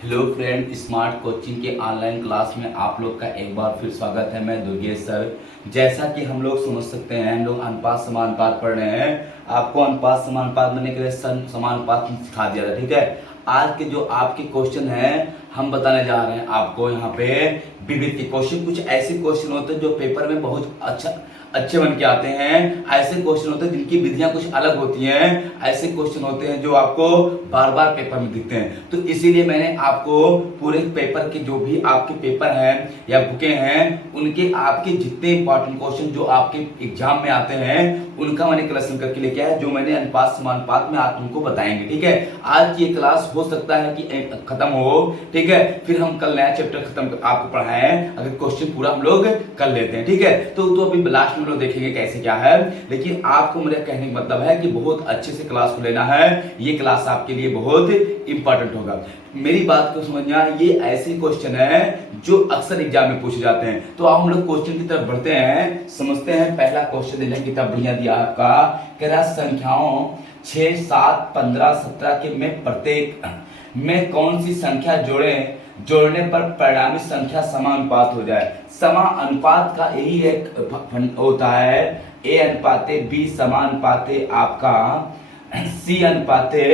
Hello friend, smart coaching के online class में आप लोग का एक बार फिर स्वागत है। मैं दुर्गेश सर। जैसा कि हम लोग समझ सकते हैं, हम लोग अनुपात समानुपात पढ़ रहे हैं। आपको अनुपात समानुपात बनने के लिए समानुपात सिखा दिया था, ठीक है। आज के जो आपके क्वेश्चन हैं हम बताने जा रहे हैं आपको यहाँ पे विविध के क्वेश्चन। कुछ ऐसे क्वेश्चन होते हैं जो पेपर में बहुत अच्छे बन के आते हैं। ऐसे क्वेश्चन होते हैं जिनकी विधियां कुछ अलग होती हैं। ऐसे क्वेश्चन होते हैं जो आपको बार बार पेपर में दिखते हैं। तो इसीलिए मैंने आपको पूरे पेपर के जो भी आपके पेपर हैं या बुकें हैं, उनके आपके जितने इंपॉर्टेंट क्वेश्चन जो आपके एग्जाम में आते हैं उनका मैंने कलेक्शन करके लेके आया, जो मैंने अनुपात समानुपात में आप तुमको बताएंगे, ठीक है। आज की क्लास हो सकता है कि खत्म हो, ठीक है, फिर हम कल नया चैप्टर खत्म आपको पढ़ाएं अगर क्वेश्चन पूरा हम लोग कर लेते हैं, ठीक है। तो अभी लास्ट में लोग देखेंगे कैसे क्या है, लेकिन आपको मेरा कहने का मतलब है कि बहुत अच्छे से क्लास को लेना है। ये क्लास आपके लिए बहुत इंपॉर्टेंट होगा। मेरी बात को समझना, ये ऐसे क्वेश्चन है जो अक्सर एग्जाम में पूछे जाते हैं। तो आप हम लोग क्वेश्चन की तरफ बढ़ते हैं, समझते हैं। पहला क्वेश्चन देने की तरफ बढ़िया दिया आपका, कह रहा संख्याओं 6, 7, 15, 17 के में प्रत्येक में कौन सी संख्या जोड़ने पर परिणामी संख्या समानुपात हो जाए। समानुपात का यही एक होता है, ए अनुपाते बी समानुपाते आपका सी अनुपाते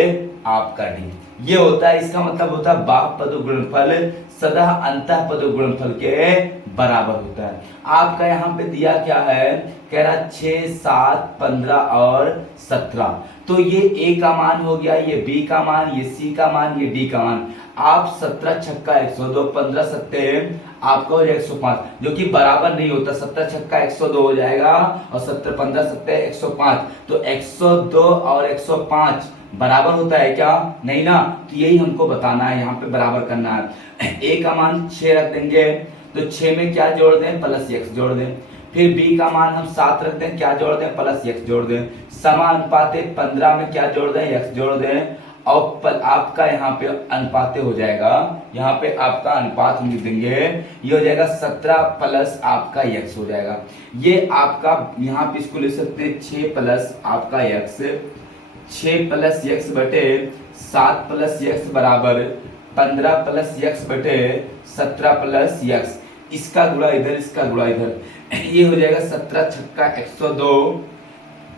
आपका डी। ये होता है, इसका मतलब होता है बाह्य पदों गुणनफल सदा अंतः पदों गुणनफल के बराबर होता है। आपका यहाँ पे दिया क्या है, कह रहा 6, 7, 15 और 17। तो ये ए का मान हो गया, ये बी का मान, ये सी का मान, ये डी का मान। आप 17 छक्का 102, 15 सत्ते आपका हो जाएगा 105, जो कि बराबर नहीं होता। 17 छक्का 102 हो जाएगा और 15 सत्ते 105। तो 102 और 105 बराबर होता है क्या? नहीं ना। तो यही हमको बताना है, यहाँ पे बराबर करना है। ए का मान 6 रख देंगे, तो 6 में क्या जोड़ दें, प्लस x जोड़ दें। फिर b का मान हम 7 रख दें, क्या जोड़ दें, प्लस x जोड़ दें। समानुपाते 15 में क्या जोड़ दें, x जोड़ दें। और आपका यहाँ पे अनुपाते हो जाएगा, यहाँ पे आपका अनुपात हम लिख देंगे, ये हो जाएगा 17 प्लस आपका x हो जाएगा। ये आपका यहाँ पे इसको ले सकते हैं 6 प्लस आपका x, 6 प्लस x बटे 7 प्लस x बराबर 15 प्लस x बटे 17 प्लस x। इसका गुणा इधर, इसका गुणा इधर, ये हो जाएगा 17 छक्का 102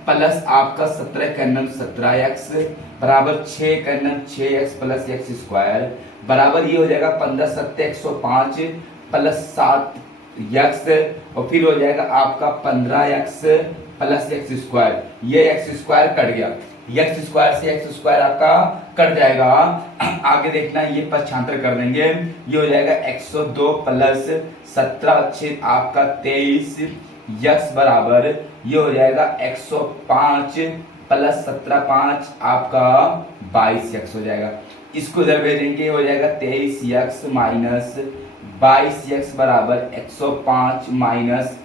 प्लस आपका 17 का 17x बराबर 6 का 6x प्लस x स्क्वायर बराबर ये हो जाएगा 15 सत्ते 105 प्लस 7x और फिर हो जाएगा आपका 15x प्लस x स्क्वायर। ये x स्क्वायर कट गया, x स्क्वायर से x स्क्वायर आपका कट जाएगा। आगे देखना, ये पक्षांतर कर देंगे, ये हो जाएगा 102 प्लस 17 आपका 23 x बराबर ये हो जाएगा 105 प्लस 17 5 आपका 22x हो जाएगा। इसको इधर भेजेंगे, हो जाएगा 23x माइनस 22x बराबर 105 माइनस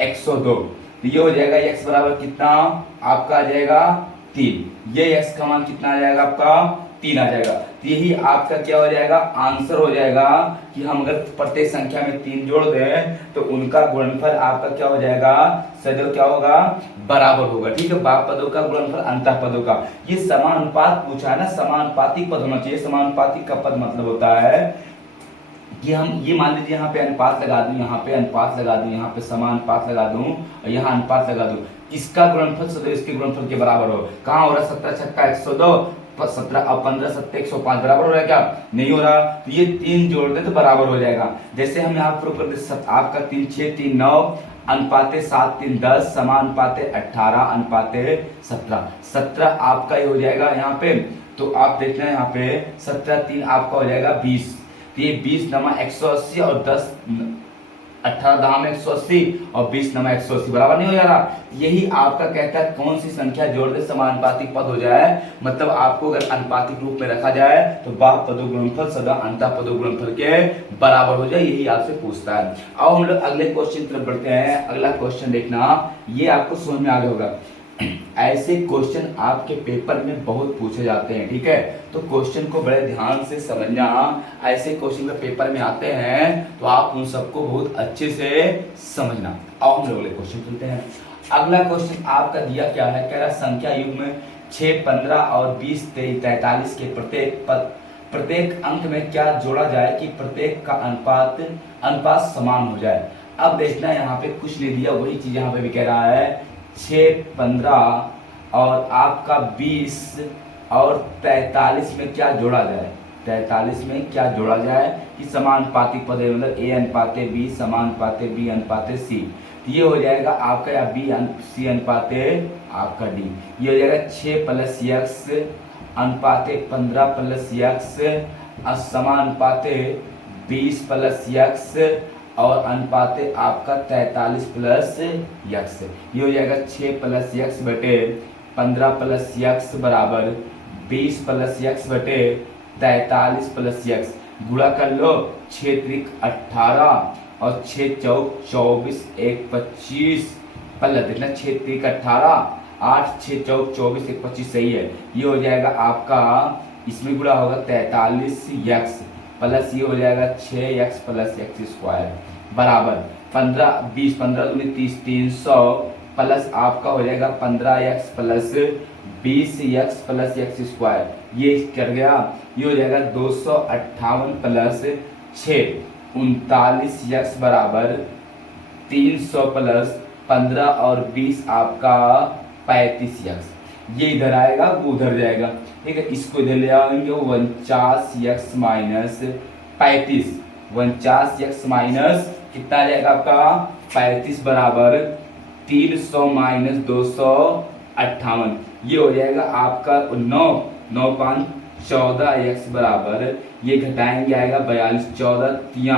102। तो ये हो जाएगा x बराबर कितना आपका आ जाएगा 3। ये x का मान कितना आ जाएगा आपका 3 आ जाएगा। तो यही आपका क्या हो जाएगा, आंसर हो जाएगा कि हम अगर प्रत्येक संख्या में 3 जोड़ दें तो उनका गुणनफल आपका क्या हो जाएगा, सदैव क्या होगा, बराबर होगा, ठीक है। बाह्य पदों का गुणनफल अंतः पदों का। ये समानुपात पूछा है ना, समानुपातिक पद होना चाहिए। समानुपातिक का पद मतलब होता है कि हम ये मान लीजिए यहाँ पे अनुपात लगा दूं, यहाँ पे अनुपात लगा दूं, यहाँ पे समानुपात लगा दूं और यहाँ अनुपात लगा दूं, इसका गुणनफल सदैव इसके गुणनफल के बराबर हो। कहाँ हो रहा है, 17 छक्का 102 17 और 15 सत्ते 105 बराबर हो रहा है क्या, नहीं हो रहा। तो ये 3 जोड़ दे तो बराबर हो जाएगा। जैसे हम यहाँ पर आपका 3 6 3 9 अनुपाते 7 3 10 समानुपाते 18 अनुपाते 17 17 आपका ही हो जाएगा यहाँ पे। तो आप देखना है यहाँ पे 17 3 आपका हो जाएगा 20। तो ये 20 नमा 180 और 10 18 दाम 180 और 20 नमा 180 बराबर नहीं हो जा रहा। यही आपका कहता है कौन सी संख्या जोड़ दे समानुपातिक पद हो जाए। मतलब आपको अगर अनुपातिक रूप में रखा जाए तो बाह्य पदों गुणनफल सदा अंतः पदों गुणनफल के बराबर हो जाए, यही आपसे पूछता है। अब हम लोग अगले क्वेश्चन तरफ बढ़ते हैं। अगला क्वेश्चन देखना, ये आपको समझ में आ गया होगा। ऐसे क्वेश्चन आपके पेपर में बहुत पूछे जाते हैं, ठीक है। तो क्वेश्चन को बड़े ध्यान से समझना। ऐसे क्वेश्चन पेपर में आते हैं तो आप उन सबको बहुत अच्छे से समझना। अब हम लोग अगले क्वेश्चन चलते हैं। अगला क्वेश्चन आपका दिया क्या है, कह रहा संख्या युग्म 6, 15 और 20, 23, 43 के प्रत्येक प्रत्येक अंक में क्या जोड़ा जाए कि प्रत्येक का अनुपात अनुपात समान हो जाए। अब देखना यहाँ पे कुछ नहीं दिया, वही चीज यहाँ पे भी कह रहा है 6, 15 और आपका 20 और 43 में क्या जोड़ा जाए। 43 में क्या जोड़ा जाए कि समानुपातिक पद है, मतलब a अनुपाते b समानुपाते b अनुपाते c। ये हो जाएगा आपका या b c अनुपाते आपका d। ये हो जाएगा 6 plus x अनुपाते 15 plus x समानुपाते 20 plus x और अनुपाते आपका 43 प्लस x। ये हो जाएगा 6 प्लस x बटे 15 प्लस x बराबर 20 प्लस x बटे 43 प्लस x। गुणा कर लो, 6 त्रिक 18 और 6 चौक 24 1 25 प्लस देखना 6 त्रिक 18 8 6 चौक 24 1 25 सही है। ये हो जाएगा आपका, इसमें गुणा होगा 43x प्लस ये हो जाएगा 6x प्लस x स्क्वायर बराबर 15 20 15 दूनी 30 300 प्लस आपका हो जाएगा 15x plus 20x plus x square. ये कर गया, ये हो जाएगा 258 प्लस 6 39x बराबर 300 प्लस 15 और 20 आपका 35x। ये इधर आएगा वो उधर जाएगा, ठीक है। इसको इधर ले आएंगे 49x माइनस 35 49x माइनस कितना आ जाएगा आपका 35 बराबर 300 माइनस 258। ये हो जाएगा आपका 9 9 5 14x बराबर ये घटाएंगे आएगा 42 14 तिया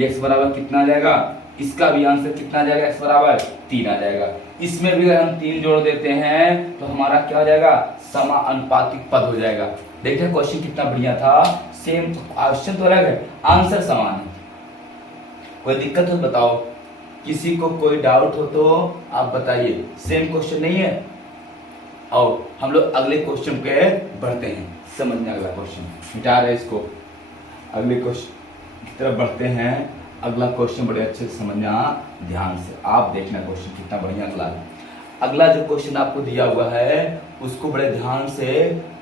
x बराबर कितना आ जाएगा, इसका भी आंसर कितना आ जाएगा x बराबर 3 आ जाएगा। इसमें भी अगर हम 3 जोड़ देते हैं तो हमारा क्या हो जाएगा समानुपातिक पद हो जाएगा। देखिए क्वेश्चन कितना बढ़िया था, सेम क्वेश्चन तो अलग है, आंसर समान है। कोई दिक्कत हो बताओ, किसी को कोई डाउट हो तो आप बताइए। सेम क्वेश्चन नहीं है। और हम लोग अगले क्वेश्चन पे बढ़ते हैं, समझना अगला क्वेश्चन मिटा रहे इसको, अगले क्वेश्चन की तरफ बढ़ते हैं। अगला क्वेश्चन बड़े अच्छे से समझना, ध्यान से आप देखना क्वेश्चन कितना बढ़िया अगला है। अगला जो क्वेश्चन आपको दिया हुआ है उसको बड़े ध्यान से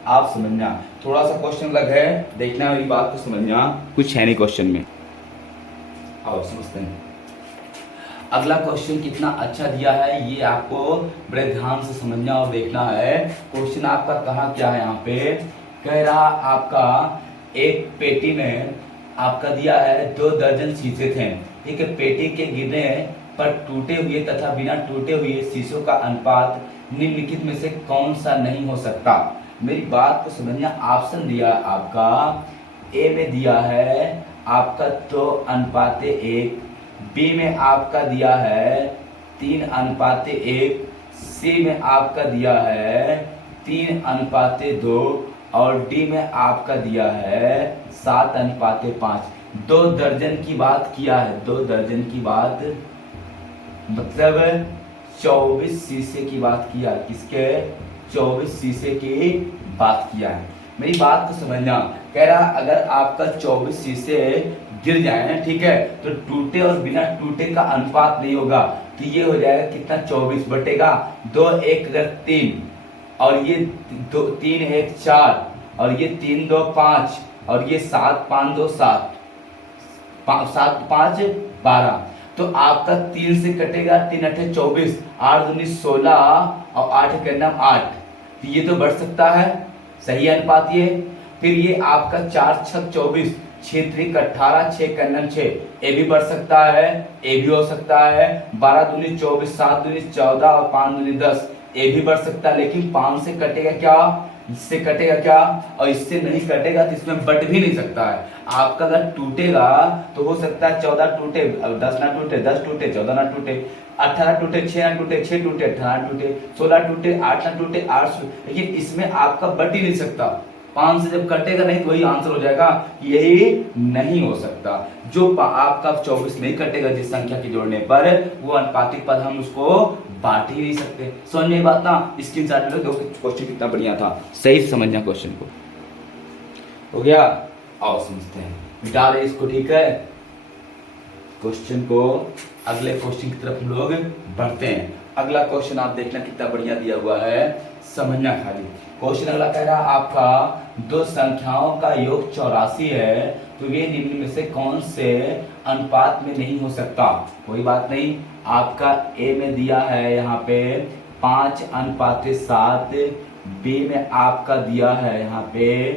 आप समझना। थोड़ा सा क्वेश्चन अलग है, देखना मेरी बात को समझना, कुछ है नहीं क्वेश्चन में, आओ समझते हैं। अगला क्वेश्चन कितना अच्छा दिया है ये आपको बड़े ध्यान से समझना और देखना है। क्वेश्चन आपका कहा क्या है, यहाँ पे कह रहा आपका एक पेटी में आपका दिया है 2 दर्जन शीशे थे, ठीक है। पेटी के गिरने पर टूटे हुए तथा बिना टूटे हुए शीशों का अनुपात निम्नलिखित में से कौन सा नहीं हो सकता। मेरी बात को समझना। ऑप्शन दिया आपका ए में दिया है आपका 2 अनुपाते 1, बी में आपका दिया है 3 अनुपाते 1, सी में आपका दिया है 3 अनुपाते 2 और डी में आपका दिया है 7 अनुपाते 5। 2 दर्जन की बात किया है, 2 दर्जन की बात मतलब 24 शीशे की बात किया, किसके 24 शीशे की बात किया है। मेरी बात को समझना, कह रहा अगर आपका 24 शीशे गिर जाए, ठीक है, तो टूटे और बिना टूटे का अनुपात नहीं होगा, तो ये हो जाएगा कितना 24 बटेगा 2 1 अगर 3 और ये 2 3 1 4 और ये 3 2 5 और ये 7 5 2 7 7 5 12, तो आपका 3 से कटेगा 3 8 24 8 दूनी 16 और 8 के नाम 8, तो ये तो बढ़ सकता है, सही अनुपात ये। फिर ये आपका 4 6 24 6 3 18 6 का नाम 6, ए भी बढ़ सकता है, ए भी हो सकता है। 12 दूनी 24 7 दूनी 14 और 5 दूनी 10, ए भी बढ़ सकता है, लेकिन 5 से कटेगा क्या, इससे कटेगा क्या और इससे नहीं कटेगा, तो इसमें बट भी नहीं सकता है। आपका अगर टूटेगा तो हो सकता है 14 टूटे 10 ना टूटे, 10 टूटे 14 ना टूटे, 18 टूटे 6 ना टूटे, 6 टूटे 18 टूटे, 16 टूटे 8 ना टूटे 8, लेकिन इसमें आपका बट ही नहीं सकता। 5 से जब कटेगा नहीं तो वही आंसर हो जाएगा, यही नहीं हो सकता। जो आपका 24 नहीं कटेगा जिस संख्या के जोड़ने पर, वो अनुपातिक पद हम उसको बांट ही नहीं सकते। समझ में बात ना, स्क्रीनशॉट लो, क्वेश्चन कितना बढ़िया था, सही समझना क्वेश्चन को। हो गया, आओ समझते हैं, मिटा रहे इसको, ठीक है। क्वेश्चन को अगले क्वेश्चन की तरफ हम लोग बढ़ते हैं। अगला क्वेश्चन आप देखना कितना बढ़िया दिया हुआ है, समझना खाली। क्वेश्चन अगला कह रहा है आपका दो संख्याओं का योग 84 है, तो ये निम्न में से कौन से अनुपात में नहीं हो सकता। कोई बात नहीं, आपका ए में दिया है यहाँ पे 5:7, बी में आपका दिया है यहाँ पे,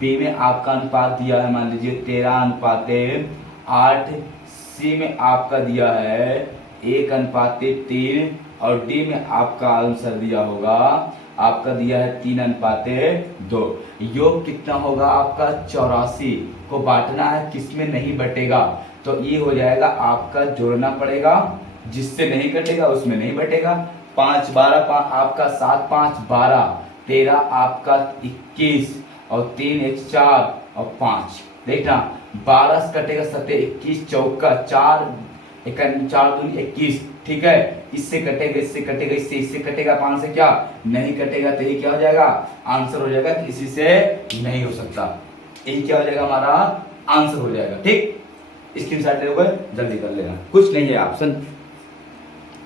बी में आपका अनुपात दिया है मान लीजिए 13:8, सी में आपका दिया है 1:3 और डी में आपका आंसर दिया होगा, आपका दिया है 3:2। योग कितना होगा आपका 84 को बांटना है, किसमें नहीं बटेगा, तो ये हो जाएगा आपका जोड़ना पड़ेगा, जिससे नहीं कटेगा उसमें नहीं बटेगा। 5 12 आपका 7 5 12, 13 आपका 21 और 3 1 4 और 5 देखना 12 से कटेगा 7 21 चौका 4 4 दूनी 21, ठीक है। इससे कटेगा, इससे कटेगा, इससे कटेगा, 5 से क्या नहीं कटेगा, तो ये क्या हो जाएगा आंसर हो जाएगा, किसी से नहीं हो सकता। यही क्या हो जाएगा हमारा आंसर हो जाएगा, ठीक। स्क्रीनशॉट ले लोगे जल्दी कर लेना, कुछ नहीं है ऑप्शन।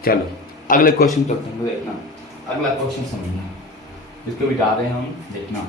चलो अगले क्वेश्चन तक तुमको देखना, अगला क्वेश्चन समझना, जिसको बिठा रहे हैं हम, देखना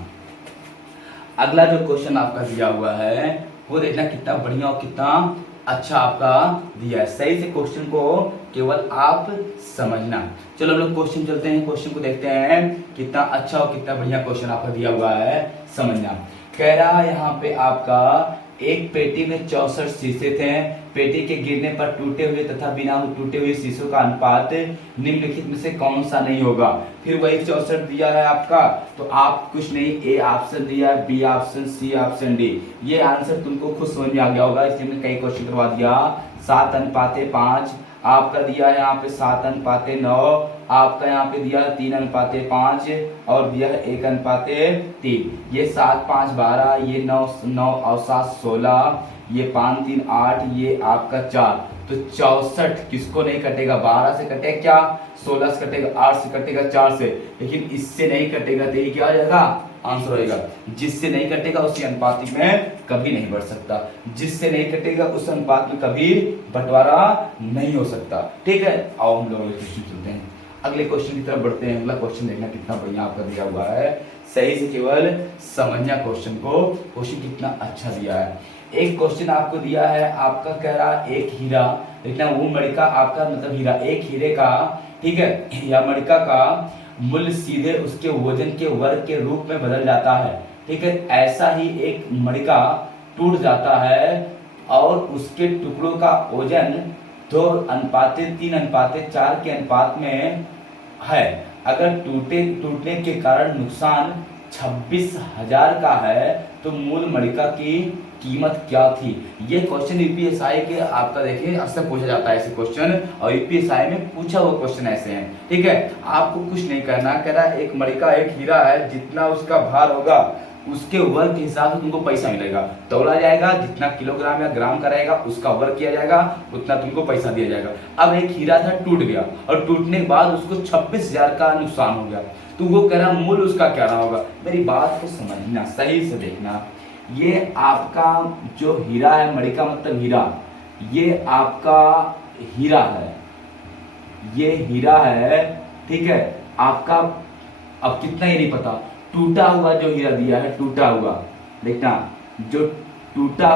अगला जो क्वेश्चन आपका दिया हुआ है वो देखना कितना बढ़िया और कितना अच्छा आपका दिया है। सही से क्वेश्चन को केवल आप समझना। चलो हम लोग क्वेश्चन चलते हैं, क्वेश्चन को देखते हैं कितना अच्छा और कितना बढ़िया क्वेश्चन आपका दिया हुआ है, समझना। कह रहा है यहाँ पे आपका एक पेटी में 64 शीशे थे, पेटी के गिरने पर टूटे हुए तथा बिना टूटे हुए शीशों का अनुपात निम्नलिखित में से कौन सा नहीं होगा। फिर वही 64 दिया है आपका, तो आप कुछ नहीं, ए ऑप्शन दिया है, B option, C option, D. ये आंसर तुमको खुद समझ में आ गया होगा, इसलिए मैंने कई क्वेश्चन करवा दिया। 7:5 आपका दिया है यहाँ पे 7:9, आपका यहाँ पे दिया है 3:5 और दिया है 1:3। ये 7 5 12, ये 9 9 और 7 16, ये 5 3 8, ये आपका 4, तो 64 किसको नहीं कटेगा, 12 से कटेगा क्या, 16 से कटेगा, 8 से कटेगा, 4 से, लेकिन इससे नहीं कटेगा, तो ये क्या हो जाएगा आंसर होएगा। जिससे नहीं कटेगा उसी अनुपात में कभी नहीं बढ़ सकता, जिससे नहीं कटेगा उस अनुपात में कभी बंटवारा नहीं हो सकता, ठीक है। आओ हम लोग अगले क्वेश्चन चलते हैं, अगले क्वेश्चन की तरफ बढ़ते हैं। अगला क्वेश्चन देखना कितना बढ़िया आपका दिया हुआ है, सही से केवल समझना क्वेश्चन को, क्वेश्चन कितना अच्छा दिया है। एक क्वेश्चन आपको दिया है, आपका कह रहा है एक हीरा, देखना वो मणिका आपका मतलब हीरा, एक हीरे का, ठीक है, या मणिका का मूल्य सीधे उसके वजन के वर्ग के रूप में बदल जाता है, ठीक है। ऐसा ही एक मणिका टूट जाता है और उसके टुकड़ों का वजन 2:3:4 के अनुपात में है। अगर टूटने के कारण नुकसान 26,000 का है तो मूल मणिका की कीमत क्या थी। ये क्वेश्चन यूपीएसआई के आपका देखिए अक्सर पूछा जाता है ऐसे क्वेश्चन, और यूपीएसआई में पूछा हुआ क्वेश्चन ऐसे हैं, ठीक है। आपको कुछ नहीं करना, कह रहा है एक मणिका एक हीरा है, जितना उसका भार होगा उसके वर्ग के हिसाब से तुमको पैसा मिलेगा, तौला जाएगा, जितना किलोग्राम या ग्राम का रहेगा उसका वर्ग किया जाएगा, उतना तुमको पैसा दिया जाएगा। अब एक हीरा था टूट गया और टूटने के बाद उसको 26,000 का नुकसान हो गया, तो वो कह रहा मूल्य उसका क्या रहा होगा। मेरी बात को समझना, सही से देखना, ये आपका जो हीरा है, मणिका मतलब हीरा, ये आपका हीरा है, ये हीरा है, ठीक है आपका। अब कितना ही नहीं पता, टूटा हुआ जो हीरा दिया है, टूटा हुआ देखना, जो टूटा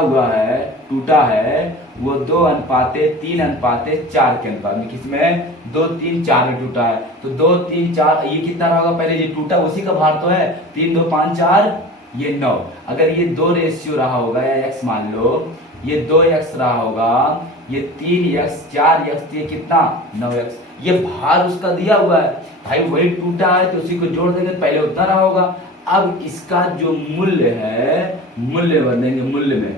है वो 2:3:4 के अनुपात में, किसमें 2 3 4 में टूटा है, तो 2 3 4 ये कितना रहा होगा, पहले ये टूटा उसी का भार तो है, 3 2 5 4 ये 9। अगर ये 2 रेशियो रहा होगा या x मान लो, ये 2x रहा होगा, ये 3x 4x, ये कितना 9x, ये भार उसका दिया हुआ है भाई, वही टूटा है तो उसी को जोड़ देंगे, पहले उतना रहा होगा। अब इसका जो मूल्य है, मूल्य बदलेंगे मूल्य में,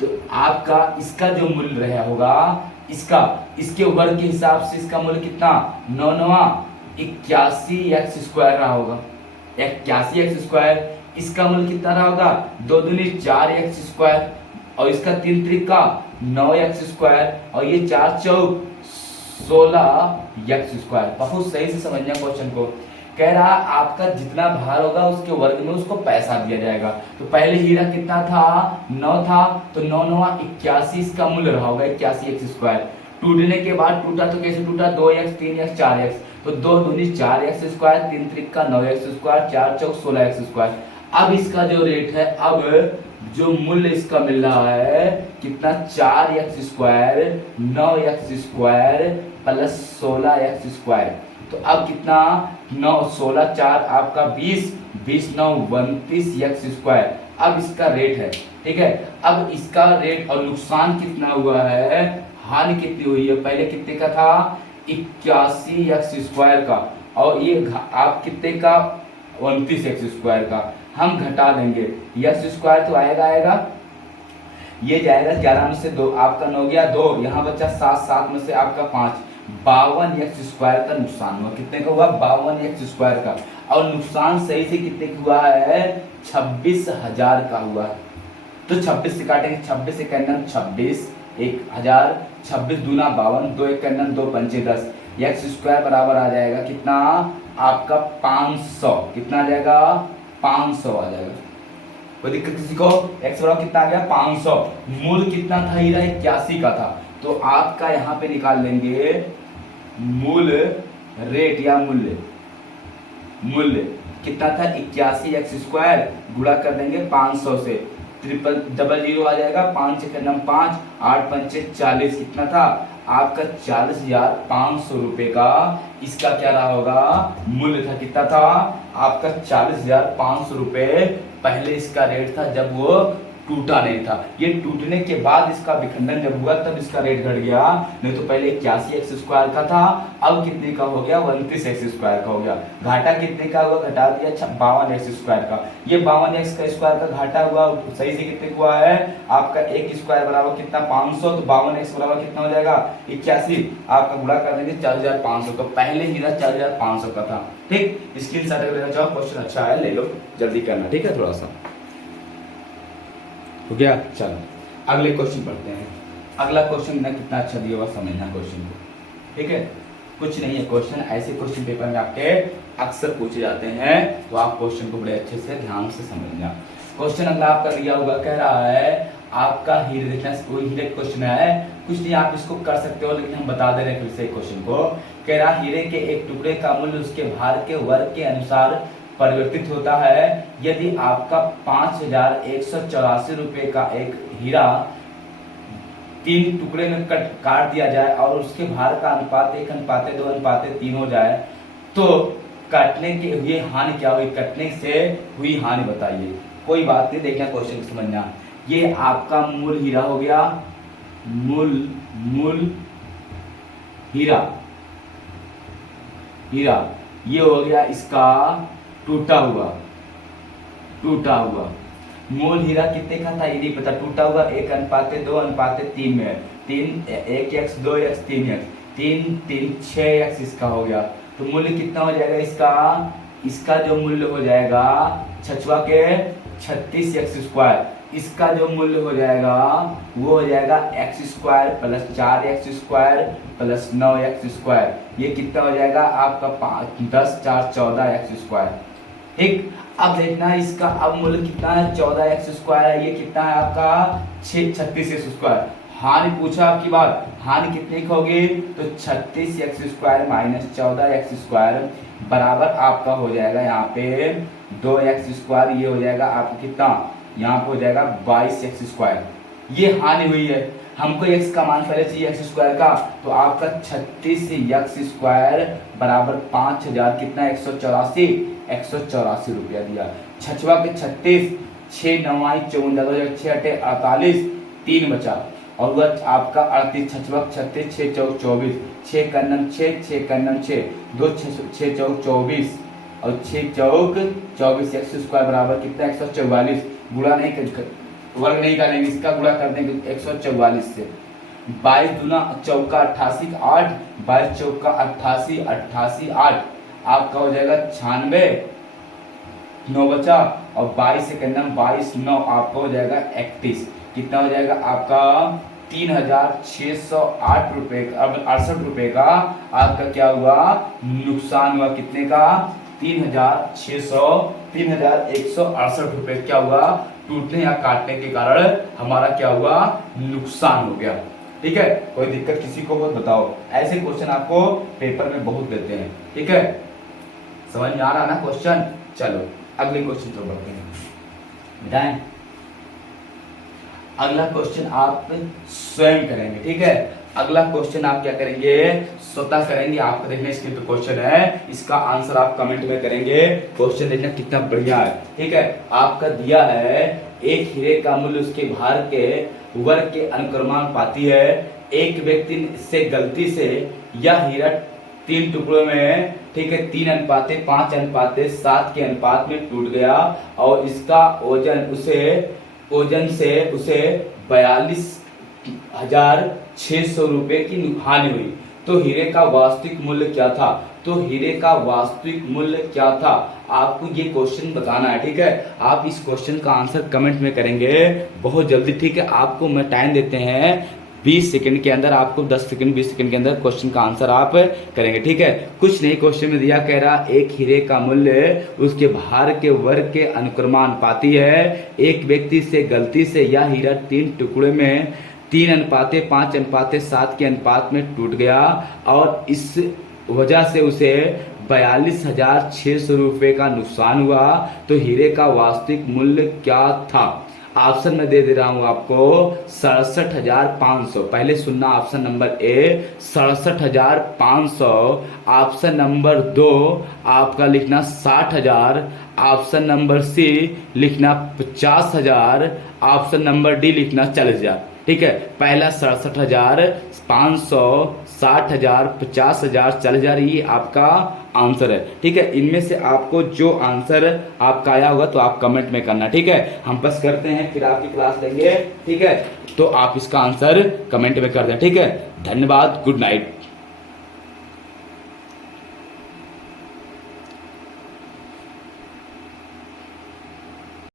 तो आपका इसका जो मूल्य रहा होगा, इसका इसके वर्ग के हिसाब से इसका मूल्य कितना 9 9 81x² रहा होगा, 81x²। इसका मूल्य कितना रहा होगा 2 दूनी 4x² और इसका 3 त्रिका 9x² और ये 4 चौक 16x²। बहुत सही से समझना क्वेश्चन को। कह रहा आपका जितना भार होगा उसके वर्ग में उसको पैसा दिया जाएगा। तो पहले हीरा कितना था 9 था, तो 9 9 81 इसका मूल्य रहा होगा 81x²। टूटने के बाद टूटा तो कैसे टूटा 2x 3x 4x, तो 2 दूनी 4x², 3 त्रिक 9x², 4 चौक 16x²। अब इसका जो रेट है, अब जो मूल्य इसका मिल रहा है कितना, 4x² 9x² प्लस 16x²। तो अब कितना, 9 16 4 आपका 20, 20 9 29x²। अब इसका रेट है, ठीक है। अब इसका रेट और नुकसान कितना हुआ है, हानि कितनी हुई है, पहले कितने का था 81x² का, और ये आप कितने का 29x² का। हम घटा देंगे, x² तो आएगा, ये जाएगा 11 में से 2, आपका 9 गया 2, यहाँ बचा 7, 7 में से आपका 5, 52x² का नुकसान हुआ। कितने का हुआ, 52x² का। और नुकसान सही से कितने का हुआ है, 26,000 का हुआ है। तो 26 से काटेंगे, 26 एक 26, 1000, 26 दूना 52, 2 एक 2 पंचे 10, x² बराबर आ जाएगा कितना, आपका 500। कितना आ जाएगा, 500 आ जाएगा। कोई दिक्कत किसी को, x बराबर कितना आ गया 500। मूल कितना था हीरा, 81 का था। तो आपका यहाँ पे निकाल लेंगे मूल रेट या मूल्य, मूल्य कितना था 81x² गुणा कर देंगे 500 से, 000 आ जाएगा, 5 एक 5, 8 पंचे 40, कितना था आपका 40,500 रुपए का इसका क्या रहा होगा, मूल्य था। कितना था आपका 40,500 रुपए पहले इसका रेट था जब वो टूटा नहीं था। ये टूटने के बाद इसका विखंडन जब हुआ तब इसका रेट घट गया, नहीं तो पहले 81x² का था, अब कितने का हो गया 29x² का हो गया। घाटा कितने का हुआ, घटा दिया 52x² का। ये 52x² का घाटा हुआ, सही से कितने हुआ है आपका 1² बराबर कितना 500, तो 52x बराबर कितना हो जाएगा 81, आपका गुणा कर देंगे 40,500। तो पहले हीरा 40,500 का था, ठीक। स्क्रीनशॉट लेना चाहो, क्वेश्चन अच्छा है ले लो, जल्दी करना, ठीक है। थोड़ा सा हो गया, चलो अगले क्वेश्चन पढ़ते हैं। अगला क्वेश्चन ना कितना अच्छा दिया हुआ, समझना क्वेश्चन को, ठीक है। कुछ नहीं है क्वेश्चन, ऐसे क्वेश्चन पेपर में आपके अक्सर पूछे जाते हैं, तो आप क्वेश्चन को बड़े अच्छे से ध्यान से समझना। क्वेश्चन अगला आपका दिया होगा, कह रहा है आपका हीरे, देखना कोई हीरे क्वेश्चन है, कुछ नहीं आप इसको कर सकते हो, लेकिन हम बता दे रहे हैं फिर से क्वेश्चन को। कह रहा हीरे के एक टुकड़े का मूल्य उसके भार के वर्ग के अनुसार परिवर्तित होता है। यदि आपका 5,184 रुपए का एक हीरा 3 टुकड़े में काट दिया जाए और उसके भार का अनुपात 1:2:3 हो जाए, तो काटने के हुए हानि क्या हुई, कटने से हुई हानि बताइए। कोई बात नहीं, देखना क्वेश्चन समझना। ये आपका मूल हीरा हो गया, मूल हीरा, ये हो गया इसका टूटा हुआ मूल हीरा कितने का था ये नहीं पता, टूटा हुआ 1:2:3 में, 1x 2x 3x 3 6x इसका हो गया। तो मूल्य कितना हो जाएगा इसका जो मूल्य हो जाएगा छछुआ के 36x², इसका जो मूल्य हो जाएगा वो हो जाएगा x² plus 4x² plus 9x²। ये कितना हो जाएगा आपका 10 4 14x², ठीक। अब देखना इसका अब मूल्य कितना है 14x² है, ये कितना है आपका 36x²। हानि पूछा आपकी बात, हानि कितने की होगी, तो 36x² माइनस 14x² बराबर आपका हो जाएगा यहाँ पे 2x², ये हो जाएगा आपको कितना, यहाँ पे हो जाएगा 22x²। ये हानि हुई है, हमको x का मान पहले चाहिए x² का, तो आपका 36x² बराबर 5,000 कितना 184 रुपया दिया। छछवा के 36, 6 9 54 6 8 48, 3 बचा, और वह आपका 38, छछवा 36, 6 चौक 24, 6 कन्नम 6 6 कन्नम 6 2 6 चौक 24 और 6 चौक 24, x² बराबर कितना 144। गुणा नहीं वर्ग नहीं करेंगे, इसका गुणा कर देंगे 144 से। 22 दूना चौका 88 8, 22 चौका 88 88 8, आपका हो जाएगा 96, 9 बचा, और 22 से करना 22 9 आपका हो जाएगा 31। कितना हो जाएगा आपका 3,608 रुपए, अब 68 रुपए का आपका क्या हुआ नुकसान हुआ, कितने का 3,168 रुपए क्या हुआ टूटने या काटने के कारण हमारा क्या हुआ नुकसान हो गया, ठीक है, कोई दिक्कत किसी को हो बताओ। ऐसे क्वेश्चन आपको पेपर में बहुत देते हैं, ठीक है, समझ में आ रहा ना क्वेश्चन। चलो अगले क्वेश्चन तो बढ़ते हैं, बताएं। अगला क्वेश्चन आप स्वयं करेंगे, ठीक है। अगला क्वेश्चन आप क्या करेंगे, स्वतः करेंगे। आपको देखना स्क्रीन पे क्वेश्चन है, इसका आंसर आप कमेंट में करेंगे। क्वेश्चन देखना कितना बढ़िया है, ठीक है। आपका दिया है एक हीरे का मूल्य उसके भार के वर्ग के अनुक्रमानुपाती है। एक व्यक्ति से गलती से यह हीरा 3 टुकड़ों में, ठीक है, 3:5:7 के अनुपात में टूट गया और इसका ओजन से उसे 42,600 रुपए की हानि हुई। तो हीरे का वास्तविक मूल्य क्या था? तो हीरे का वास्तविक मूल्य क्या था, आपको ये क्वेश्चन बताना है, ठीक है। आप इस क्वेश्चन का आंसर कमेंट में करेंगे बहुत जल्दी, ठीक है। आपको मैं टाइम देते हैं 20 सेकंड के अंदर, आपको 10 सेकंड 20 सेकंड के अंदर क्वेश्चन का आंसर आप करेंगे, ठीक है। कुछ नहीं, क्वेश्चन में दिया कह रहा एक हीरे का मूल्य उसके भार के वर्ग के अनुक्रमानुपाती है। एक व्यक्ति से गलती से यह हीरा 3 टुकड़े में 3:5:7 के अनुपात में टूट गया और इस वजह से उसे 42,600 रुपए का नुकसान हुआ। तो हीरे का वास्तविक मूल्य क्या था? ऑप्शन में दे रहा हूं आपको 67,500। पहले सुनना, option number A 67,500, option number 2 आपका लिखना 60,000, ऑप्शन नंबर सी लिखना 50,000, ऑप्शन नंबर डी लिखना 40,000, ठीक है। पहला 67,500, 60,000, 50,000, 40,000, ये आपका आंसर है, ठीक है। इनमें से आपको जो आंसर आपका आया होगा तो आप कमेंट में करना, ठीक है। हम बस करते हैं, फिर आपकी क्लास लेंगे, ठीक है। तो आप इसका आंसर कमेंट में कर दें, ठीक है। धन्यवाद, गुड नाइट।